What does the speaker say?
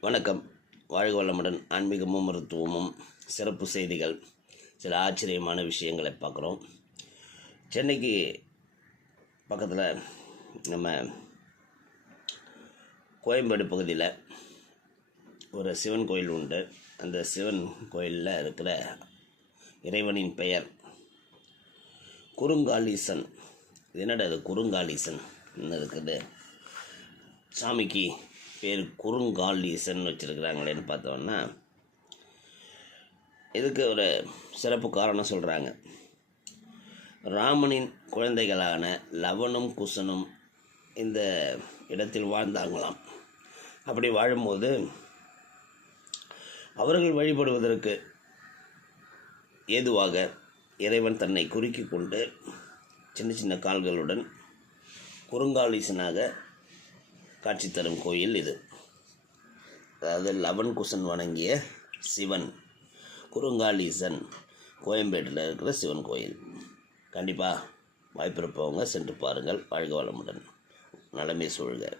வணக்கம். வாழ்க வளமுடன் ஆன்மீகமும் மருத்துவமும் சிறப்பு செய்திகள் சில ஆச்சரியமான விஷயங்களை பார்க்குறோம். சென்னைக்கு பக்கத்தில் நம்ம கோயம்பேடு பகுதியில் ஒரு சிவன் கோயில் உண்டு. அந்த சிவன் கோயிலில் இருக்கிற இறைவனின் பெயர் குறுங்காலீசன். இது என்னடா இது குறுங்காலீசன்? இருக்குது? சாமிக்கு பேர் குறுங்காலீசன் வச்சுருக்கிறாங்களேன்னு பார்த்தோன்னா இதுக்கு ஒரு சிறப்பு காரணம் சொல்கிறாங்க ராமனின் குழந்தைகளான லவனும் குசனும் இந்த இடத்தில் வாழ்ந்தாங்களாம். அப்படி வாழும்போது அவர்கள் வழிபடுவதற்கு ஏதுவாக இறைவன் தன்னை குறுக்கி கொண்டு சின்ன சின்ன கால்களுடன் குறுங்காலீசனாக காட்சி தரும் கோயில் இது. அதாவது லவன் குசன் வணங்கிய சிவன் குறுங்காலீசன் கோயம்பேட்டில் இருக்கிற சிவன் கோயில். கண்டிப்பாக வாய்ப்பு இருப்பவங்க சென்று பாருங்கள். வாழ்க வளமுடன். நலமே சூழ்க.